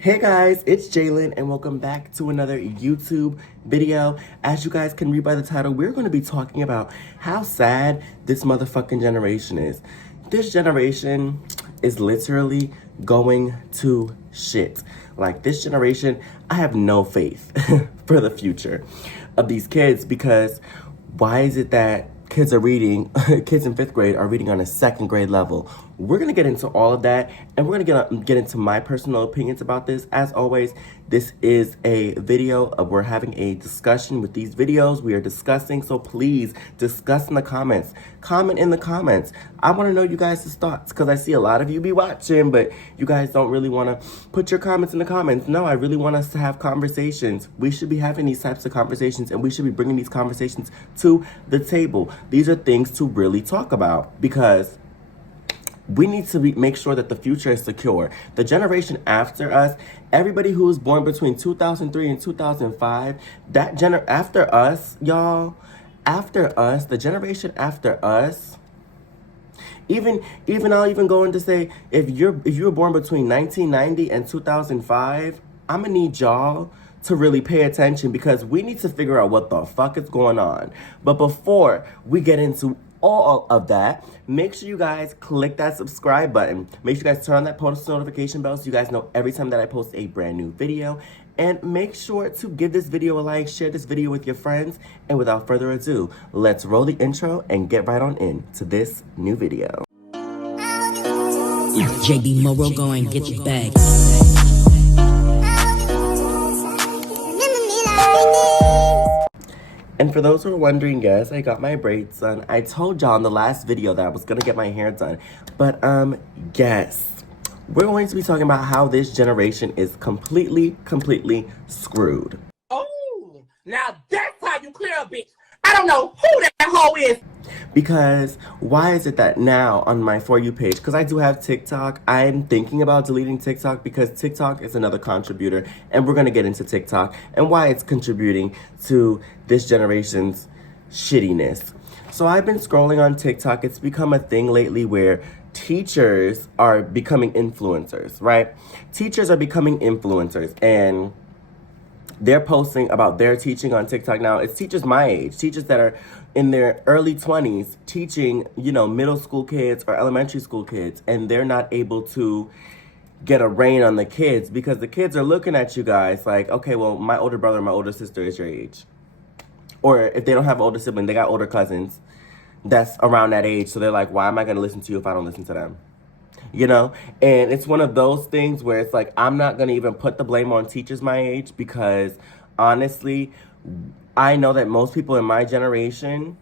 Hey guys, it's Jalen and welcome back to another YouTube video. As you guys can read by the title, we're going to be talking about how sad this motherfucking generation is. This generation is literally going to shit. Like this generation, I have no faith for the future of these kids because why is it that kids are reading, kids in 5th grade are reading on a 2nd grade level? We're gonna get into all of that, and we're gonna get into my personal opinions about this. As always, this is a video of we're having a discussion with these videos. We are discussing, so please discuss in the comments. Comment in the comments. I wanna know you guys' thoughts, because I see a lot of you be watching, but you guys don't really wanna put your comments in the comments. No, I really want us to have conversations. We should be having these types of conversations, and we should be bringing these conversations to the table. These are things to really talk about, because we need to make sure that the future is secure. The generation after us, everybody who was born between 2003 and 2005, after us, y'all, after us, the generation after us, even I'll even go in to say, if you were born between 1990 and 2005, I'm gonna need y'all to really pay attention, because we need to figure out what the fuck is going on. But before we get into all of that, make sure you guys click that subscribe button. Make sure you guys turn on that post notification bell so you guys know every time that I post a brand new video. And make sure to give this video a like, share this video with your friends. And without further ado, let's roll the intro and get right on in to this new video. JB Morrow, go and get your bag. And for those who are wondering, yes, I got my braids done. I told y'all in the last video that I was gonna get my hair done. But yes, we're going to be talking about how this generation is completely screwed. Oh, now that's how you clear a bitch. I don't know who that hoe is. Because why is it that now on my For You page, because I do have TikTok, I'm thinking about deleting TikTok because TikTok is another contributor, and we're going to get into TikTok and why it's contributing to this generation's shittiness. So I've been scrolling on TikTok. It's become a thing lately where teachers are becoming influencers, right? Teachers are becoming influencers, and they're posting about their teaching on TikTok now. It's teachers my age, teachers that are in their early 20s teaching, middle school kids or elementary school kids, and they're not able to get a rein on the kids because the kids are looking at you guys like, okay, well, my older brother, my older sister is your age. Or if they don't have an older sibling, they got older cousins that's around that age. So they're like, why am I going to listen to you if I don't listen to them? And it's one of those things where it's like, I'm not going to even put the blame on teachers my age, because honestly, I know that most people in my generation,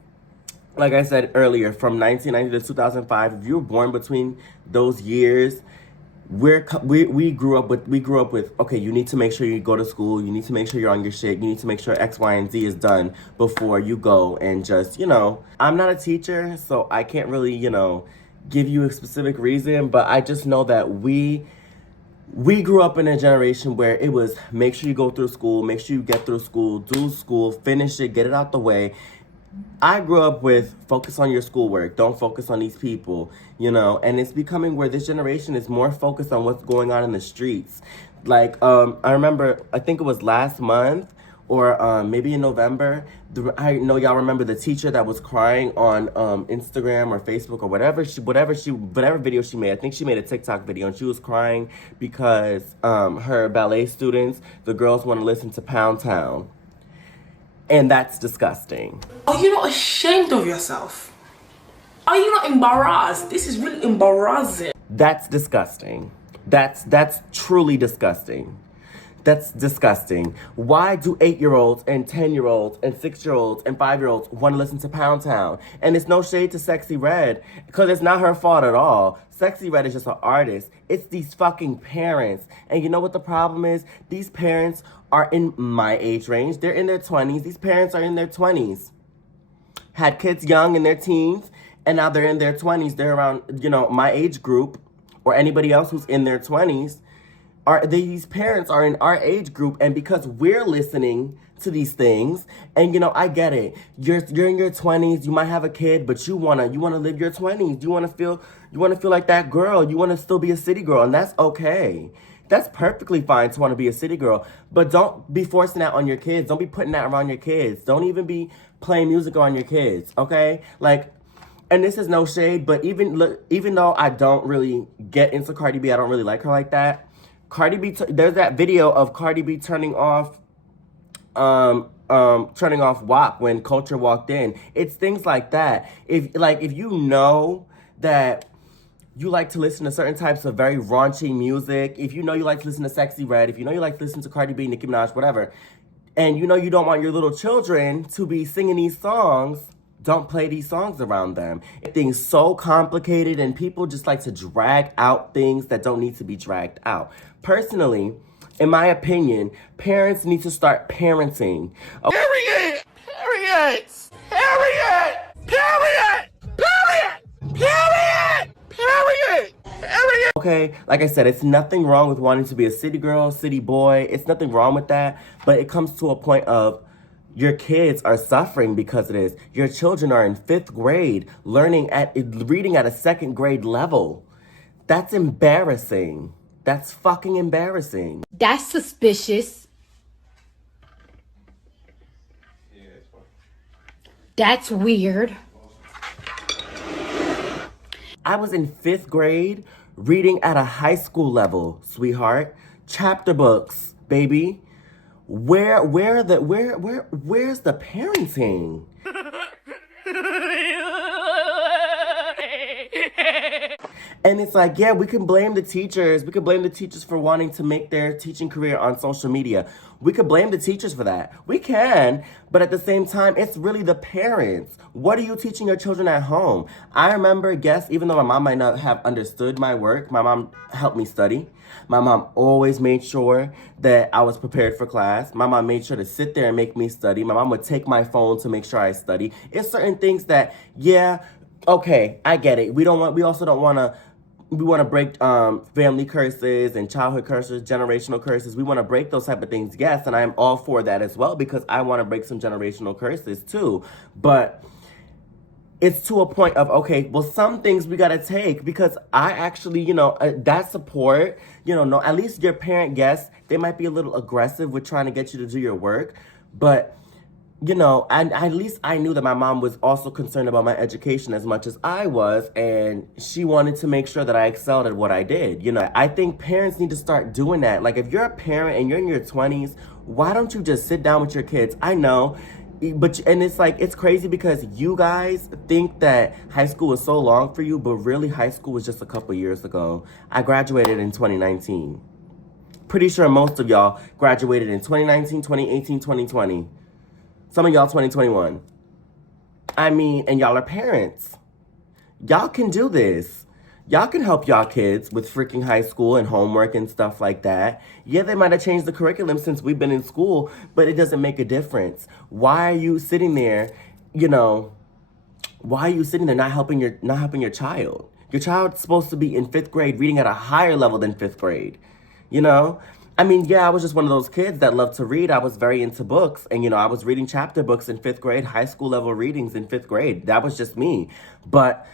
like I said earlier, from 1990 to 2005, if you were born between those years, we grew up with, okay, you need to make sure you go to school, you need to make sure you're on your shit, you need to make sure X, Y, and Z is done before you go and just, I'm not a teacher, so I can't really, give you a specific reason, but I just know that we grew up in a generation where it was make sure you go through school, make sure you get through school, do school, finish it, get it out the way. I grew up with focus on your schoolwork, don't focus on these people, and it's becoming where this generation is more focused on what's going on in the streets. Like, I remember, I think it was last month, or maybe in November, I know y'all remember the teacher that was crying on Instagram or Facebook or whatever video she made. I think she made a TikTok video, and she was crying because her ballet students, the girls, want to listen to Pound Town. And that's disgusting. Are you not ashamed of yourself? Are you not embarrassed? This is really embarrassing. That's disgusting. That's truly disgusting. That's disgusting. Why do 8-year-olds and 10-year-olds and 6-year-olds and 5-year-olds want to listen to Pound Town? And it's no shade to Sexy Red, because it's not her fault at all. Sexy Red is just an artist. It's these fucking parents. And you know what the problem is? These parents are in my age range. They're in their 20s. These parents are in their 20s. Had kids young in their teens, and now they're in their 20s. They're around, my age group, or anybody else who's in their 20s. These parents are in our age group, and because we're listening to these things, and I get it. You're in your 20s, you might have a kid, but you wanna live your 20s. You wanna feel like that girl. You wanna still be a city girl, and that's okay. That's perfectly fine to want to be a city girl, but don't be forcing that on your kids. Don't be putting that around your kids. Don't even be playing music on your kids, okay? Like, and this is no shade, but even though I don't really get into Cardi B, I don't really like her like that. Cardi B, there's that video of Cardi B turning off WAP when Culture walked in. It's things like that. If you know that you like to listen to certain types of very raunchy music, if you know you like to listen to Sexy Red, if you know you like to listen to Cardi B, Nicki Minaj, whatever, and you know you don't want your little children to be singing these songs, don't play these songs around them. Things so complicated and people just like to drag out things that don't need to be dragged out. Personally, in my opinion, parents need to start parenting. Period. Period. Period. Period. Period. Period. Period. Period. Okay, like I said, it's nothing wrong with wanting to be a city girl, city boy. It's nothing wrong with that. But it comes to a point of your kids are suffering because of this. Your children are in 5th grade, reading at a 2nd grade level. That's embarrassing. That's fucking embarrassing. That's suspicious. That's weird. I was in 5th grade reading at a high school level, sweetheart. Chapter books, baby. Where's the parenting? And it's like, yeah, we can blame the teachers. We can blame the teachers for wanting to make their teaching career on social media. We could blame the teachers for that. We can, but at the same time, it's really the parents. What are you teaching your children at home? I remember, even though my mom might not have understood my work, my mom helped me study. My mom always made sure that I was prepared for class. My mom made sure to sit there and make me study. My mom would take my phone to make sure I study. It's certain things that, yeah, okay, I get it. We also don't want to. We want to break family curses and childhood curses, generational curses. We want to break those type of things, yes, and I'm all for that as well because I want to break some generational curses too. But it's to a point of, okay, well, some things we got to take because I actually, that support, no, at least your parent, yes, they might be a little aggressive with trying to get you to do your work, but and at least I knew that my mom was also concerned about my education as much as I was, and she wanted to make sure that I excelled at what I did. I think parents need to start doing that. Like, if you're a parent and you're in your 20s, why don't you just sit down with your kids? I know, and it's like, it's crazy because you guys think that high school was so long for you, but really high school was just a couple years ago. I graduated in 2019. Pretty sure most of y'all graduated in 2019, 2018, 2020. Some of y'all 2021. And y'all are parents. Y'all can do this. Y'all can help y'all kids with freaking high school and homework and stuff like that. Yeah, they might have changed the curriculum since we've been in school, but it doesn't make a difference. Why are you sitting there, not helping your child? Your child's supposed to be in 5th grade reading at a higher level than 5th grade, I was just one of those kids that loved to read. I was very into books. And, I was reading chapter books in 5th grade, high school level readings in 5th grade. That was just me. But,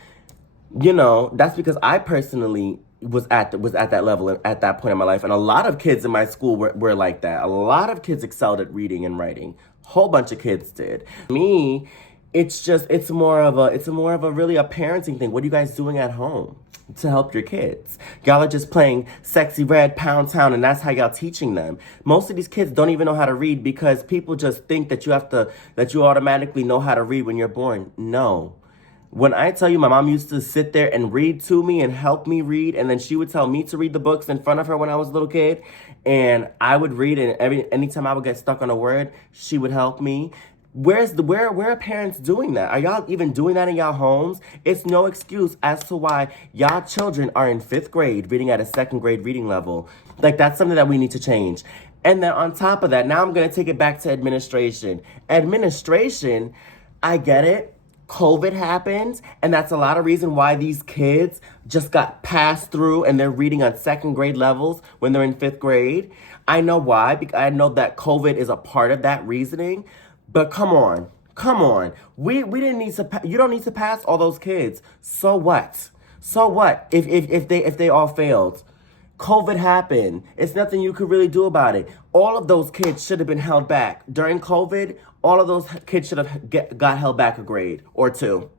that's because I personally was at that level at that point in my life. And a lot of kids in my school were like that. A lot of kids excelled at reading and writing. Whole bunch of kids did. Me, it's more of a really a parenting thing. What are you guys doing at home to help your kids? Y'all are just playing Sexy Red, Pound Town, and that's how y'all teaching them. Most of these kids don't even know how to read because people just think that you automatically know how to read when you're born. No. When I tell you my mom used to sit there and read to me and help me read, and then she would tell me to read the books in front of her when I was a little kid, and I would read, and anytime I would get stuck on a word, she would help me. Where are parents doing that? Are y'all even doing that in y'all homes? It's no excuse as to why y'all children are in 5th grade reading at a 2nd grade reading level. Like, that's something that we need to change. And then on top of that, now I'm going to take it back to administration. Administration, I get it. COVID happened, and that's a lot of reason why these kids just got passed through and they're reading on 2nd grade levels when they're in 5th grade. I know why, because I know that COVID is a part of that reasoning. But come on. We didn't need to. You don't need to pass all those kids. So what? If they all failed? COVID happened. It's nothing you could really do about it. All of those kids should have been held back. During COVID, all of those kids should have got held back a grade or two.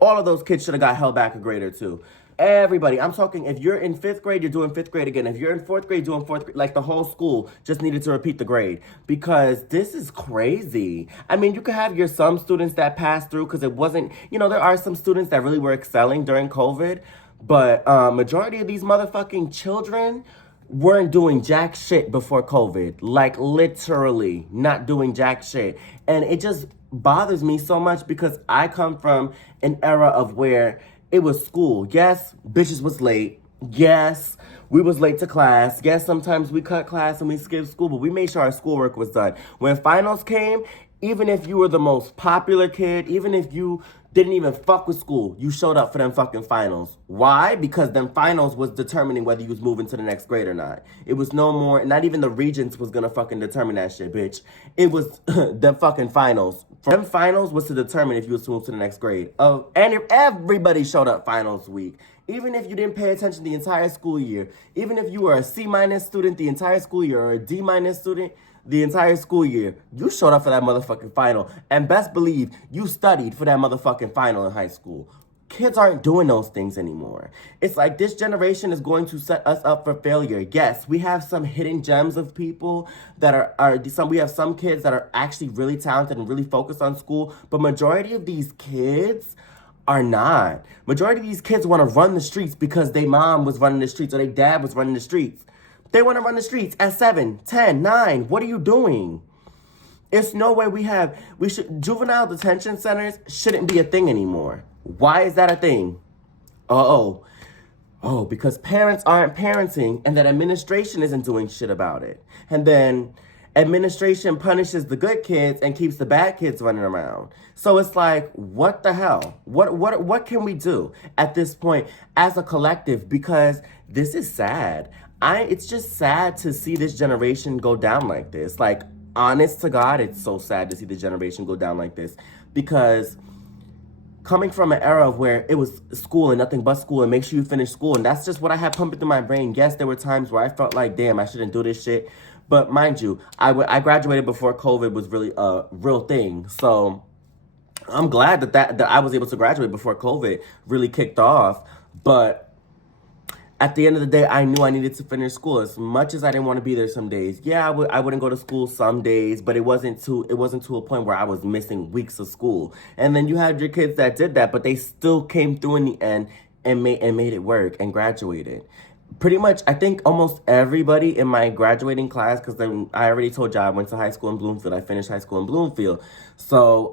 All of those kids should have got held back a grade or two. Everybody, I'm talking, if you're in 5th grade, you're doing 5th grade again. If you're in 4th grade, doing 4th grade. Like, the whole school just needed to repeat the grade. Because this is crazy. I mean, you could have some students that passed through because it wasn't, there are some students that really were excelling during COVID. But majority of these motherfucking children weren't doing jack shit before COVID. Like, literally not doing jack shit. And it just bothers me so much because I come from an era of where it was school. Yes, bitches was late. Yes, we was late to class. Yes, sometimes we cut class and we skipped school, but we made sure our schoolwork was done. When finals came, even if you were the most popular kid, even if you didn't even fuck with school, you showed up for them fucking finals. Why? Because them finals was determining whether you was moving to the next grade or not. It was no more, not even the regents was gonna fucking determine that shit, bitch. It was them fucking finals. Them finals was to determine if you was to move to the next grade. And if everybody showed up finals week. Even if you didn't pay attention the entire school year, even if you were a C- student the entire school year or a D- student the entire school year, you showed up for that motherfucking final. And best believe you studied for that motherfucking final in high school. Kids aren't doing those things anymore. It's like this generation is going to set us up for failure. Yes, we have some hidden gems of people that we have some kids that are actually really talented and really focused on school, but majority of these kids are not. Majority of these kids want to run the streets because their mom was running the streets or their dad was running the streets. They want to run the streets at 7, 10, 9. What are you doing? It's no way juvenile detention centers shouldn't be a thing anymore. Why is that a thing? Oh, because parents aren't parenting and that administration isn't doing shit about it. And then administration punishes the good kids and keeps the bad kids running around. So it's like, what the hell? What can we do at this point as a collective? Because this is sad. It's just sad to see this generation go down like this. Like, honest to God, it's so sad to see the generation go down like this. Because coming from an era of where it was school and nothing but school and make sure you finish school, and that's just what I had pumping through my brain. Yes, there were times where I felt like, damn, I shouldn't do this shit. But mind you, I graduated before COVID was really a real thing. So I'm glad that I was able to graduate before COVID really kicked off. But at the end of the day, I knew I needed to finish school. As much as I didn't want to be there some days. Yeah, I wouldn't go to school some days, but it wasn't to a point where I was missing weeks of school. And then you had your kids that did that, but they still came through in the end and made it work and graduated. Pretty much, I think almost everybody in my graduating class, because I already told y'all I went to high school in Bloomfield. I finished high school in Bloomfield. So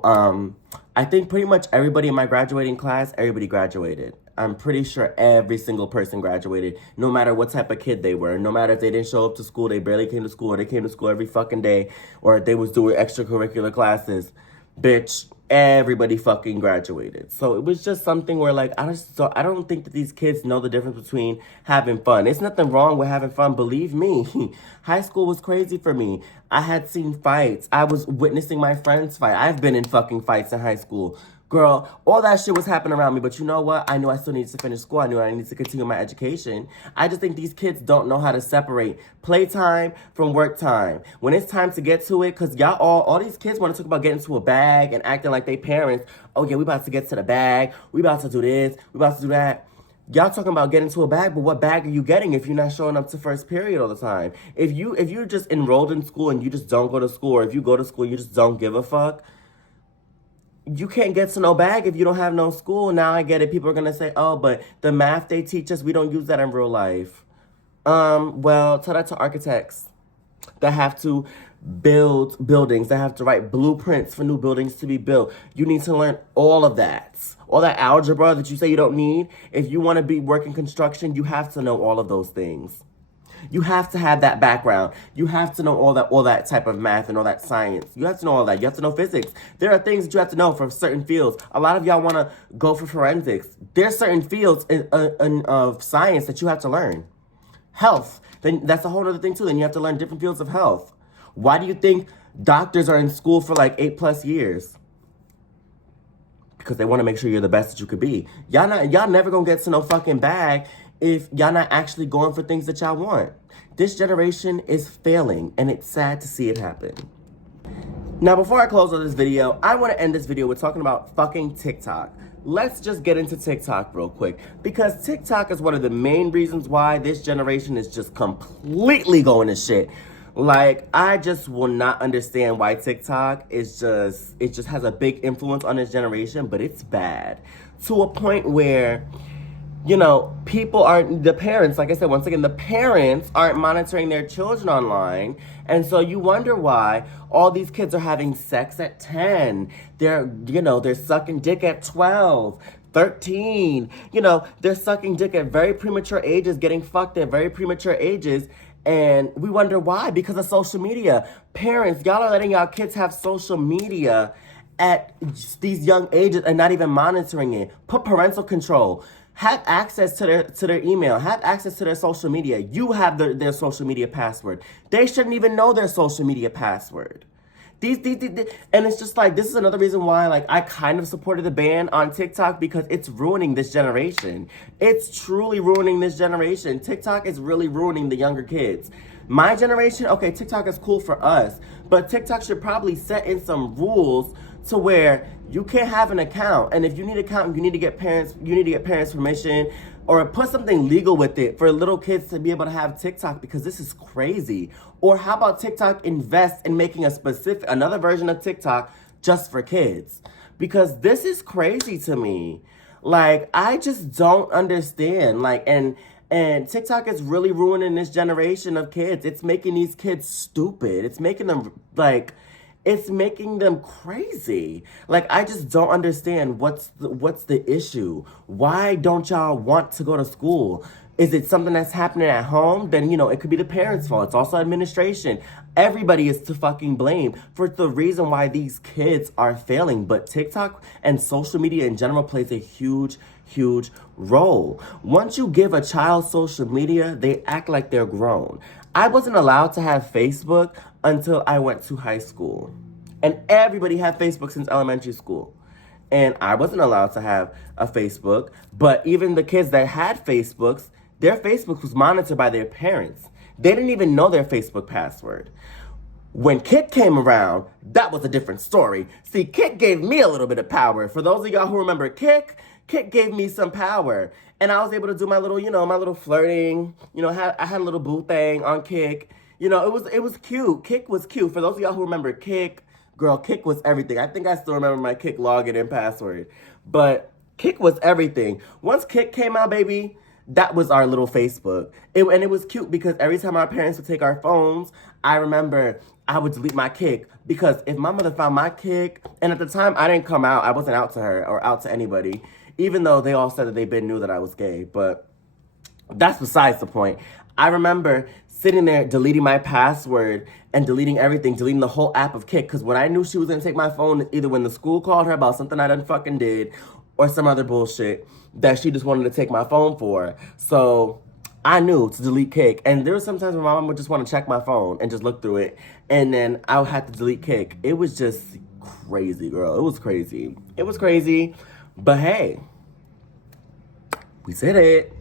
I think pretty much everybody in my graduating class, everybody graduated. I'm pretty sure every single person graduated, no matter what type of kid they were. No matter if they didn't show up to school, they barely came to school, or they came to school every fucking day, or they was doing extracurricular classes. Bitch, everybody fucking graduated. So it was just something where, like, I don't think that these kids know the difference between having fun. There's nothing wrong with having fun, believe me. High school was crazy for me. I had seen fights. I was witnessing my friends fight. I've been in fucking fights in high school. Girl, all that shit was happening around me, but you know what? I knew I still needed to finish school. I knew I needed to continue my education. I just think these kids don't know how to separate playtime from work time. When it's time to get to it, because y'all all these kids want to talk about getting to a bag and acting like they parents. Oh yeah, we about to get to the bag. We about to do this. We about to do that. Y'all talking about getting to a bag, but what bag are you getting if you're not showing up to first period all the time? If you're just enrolled in school and you just don't go to school, or if you go to school, you just don't give a fuck, you can't get to no bag if you don't have no school. Now I get it. People are going to say, oh, but the math they teach us, we don't use that in real life. Well, tell that to architects that have to build buildings, that have to write blueprints for new buildings to be built. You need to learn all of that. All that algebra that you say you don't need. If you want to be working construction, you have to know all of those things. You have to have that background. You have to know all that type of math and all that science. You have to know all that. You have to know physics. There are things that you have to know for certain fields. A lot of y'all want to go for forensics. There's certain fields of science that you have to learn. Health. Then that's a whole other thing too. Then you have to learn different fields of health. Why do you think doctors are in school for like 8+ years? Because they want to make sure you're the best that you could be. Y'all never gonna get to no fucking bag if y'all not actually going for things that y'all want. This generation is failing, and it's sad to see it happen. Now, before I close on this video, I want to end this video with talking about fucking TikTok. Let's just get into TikTok real quick, because TikTok is one of the main reasons why this generation is just completely going to shit. Like, I just will not understand why TikTok is it just has a big influence on this generation, but it's bad. To a point where, you know, the parents, like I said, once again, the parents aren't monitoring their children online. And so you wonder why all these kids are having sex at 10. They're sucking dick at 12, 13. You know, they're sucking dick at very premature ages, getting fucked at very premature ages. And we wonder why, because of social media. Parents, y'all are letting y'all kids have social media at these young ages and not even monitoring it. Put parental control. Have access to their email. Have access to their social media. You have their social media password. They shouldn't even know their social media password. These, and it's just like, this is another reason why, like, I kind of supported the ban on TikTok, because it's ruining this generation. It's truly ruining this generation. TikTok is really ruining the younger kids. My generation, okay, TikTok is cool for us, but TikTok should probably set in some rules to where you can't have an account, and if you need an account, you need to get parents permission, or put something legal with it for little kids to be able to have TikTok, because this is crazy. Or how about TikTok invest in making another version of TikTok just for kids? Because this is crazy to me. Like, I just don't understand. Like, and TikTok is really ruining this generation of kids. It's making these kids stupid. It's making them, like, it's making them crazy. Like, I just don't understand what's the issue. Why don't y'all want to go to school? Is it something that's happening at home? Then, you know, it could be the parents' fault. It's also administration. Everybody is to fucking blame for the reason why these kids are failing. But TikTok and social media in general plays a huge, huge role. Once you give a child social media, they act like they're grown. I wasn't allowed to have Facebook until I went to high school. And everybody had Facebook since elementary school. And I wasn't allowed to have a Facebook. But even the kids that had Facebooks, their Facebook was monitored by their parents. They didn't even know their Facebook password. When Kik came around, that was a different story. See, Kik gave me a little bit of power. For those of y'all who remember Kik gave me some power. And I was able to do my little flirting. You know, I had a little boo thing on Kik. You know, it was cute. Kik was cute. For those of y'all who remember Kik, girl, Kik was everything. I think I still remember my Kik login and password. But Kik was everything. Once Kik came out, baby, that was our little Facebook. And it was cute because every time our parents would take our phones, I remember I would delete my Kik. Because if my mother found my Kik, and at the time I didn't come out, I wasn't out to her or out to anybody, even though they all said that they knew that I was gay. But that's besides the point. I remember sitting there deleting my password and deleting everything, deleting the whole app of Kik, because when I knew she was gonna take my phone, either when the school called her about something I done fucking did or some other bullshit that she just wanted to take my phone for. So I knew to delete Kik. And there were sometimes when my mom would just want to check my phone and just look through it, and then I would have to delete Kik. It was just crazy, girl. It was crazy. It was crazy. But hey, we said it.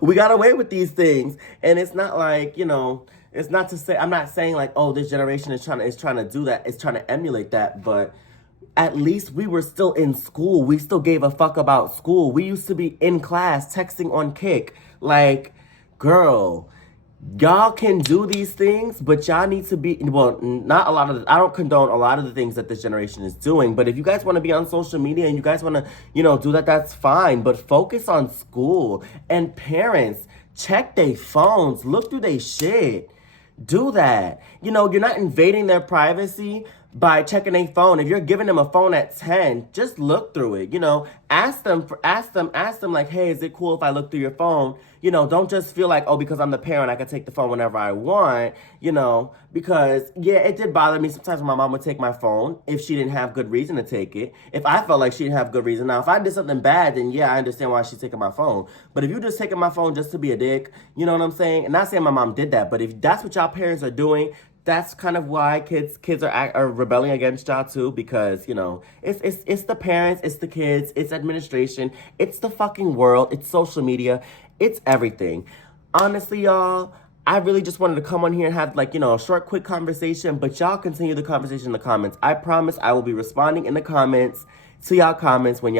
We got away with these things. And it's not like, you know, it's not to say, I'm not saying like, oh, this generation is trying to do that. It's trying to emulate that. But at least we were still in school. We still gave a fuck about school. We used to be in class texting on Kik. Like, girl, y'all can do these things, but y'all need to be, well, not a lot of, I don't condone a lot of the things that this generation is doing, but if you guys want to be on social media and you guys want to, you know, do that, that's fine, but focus on school. And parents, check their phones, look through their shit. Do that. You know, you're not invading their privacy by checking their phone. If you're giving them a phone at 10, just look through it. You know, ask them like, hey, is it cool if I look through your phone? You know, don't just feel like, oh, because I'm the parent, I can take the phone whenever I want, you know, because, yeah, it did bother me sometimes when my mom would take my phone if she didn't have good reason to take it. If I felt like she didn't have good reason. Now, if I did something bad, then, yeah, I understand why she's taking my phone. But if you're just taking my phone just to be a dick, you know what I'm saying? And not saying my mom did that, but if that's what y'all parents are doing, that's kind of why kids are rebelling against y'all too, because, you know, it's the parents, it's the kids, it's administration, it's the fucking world, it's social media. It's everything. Honestly, y'all, I really just wanted to come on here and have like, a short, quick conversation, but y'all continue the conversation in the comments. I promise I will be responding in the comments to y'all comments when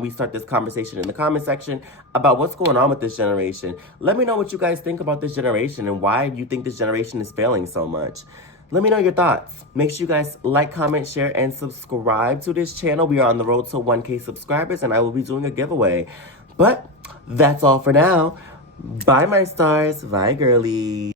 we start this conversation in the comment section about what's going on with this generation. Let me know what you guys think about this generation and why you think this generation is failing so much. Let me know your thoughts. Make sure you guys like, comment, share, and subscribe to this channel. We are on the road to 1K subscribers, and I will be doing a giveaway. But that's all for now. Bye, my stars. Bye, girlies.